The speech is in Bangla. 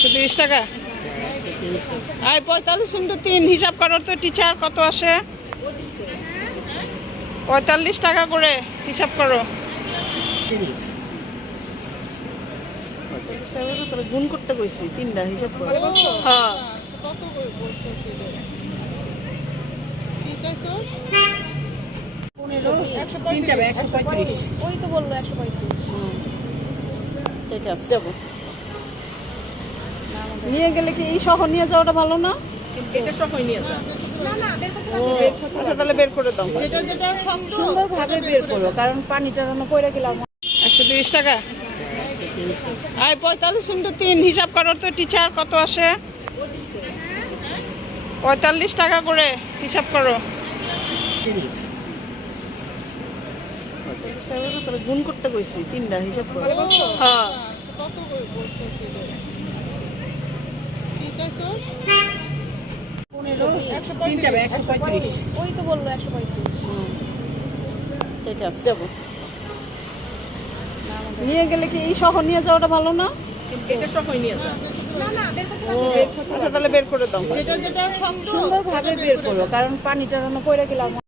130 টাকা। আর 45 × 3 হিসাব করো তো টিচার, কত আসে? 45 টাকা করে হিসাব করো। তোরা গুণ করতে কইছি, 3টা হিসাব করো। হ্যাঁ, ওই তো বললো 135। ঠিক আছে, যাবো। নিয়ে গেলে কি এই শহর নিয়ে যাওয়াটা ভালো না? এটা সবই নিয়ে যা। না না, বের করতে হবে। আচ্ছা, তাহলে বের করে দাও। যেটা যেটা শক্ত সুন্দরভাবে বের করো, কারণ পানিটা যেন পড়ে গেলাম। 130 টাকা। আর 45 × 3 হিসাব করো তো টিচার, কত আসে? 45 টাকা করে হিসাব করো। তোরা গুণ করতে কইছি, 3টা হিসাব করো। হ্যাঁ, কত করে বলছো সেটা? কি চাইছো? 135। ওই তো বললো 135। ঠিক আছে, যাবো। নিয়ে গেলে কি এই শহর নিয়ে যাওয়াটা ভালো না? এটা সবই নিয়ে যা। না না, বের করতে হবে। আচ্ছা, তাহলে বের করে দাও। যেটা যেটা শক্ত সুন্দরভাবে বের করো, কারণ পানিটা যেন পড়ে গেলাম।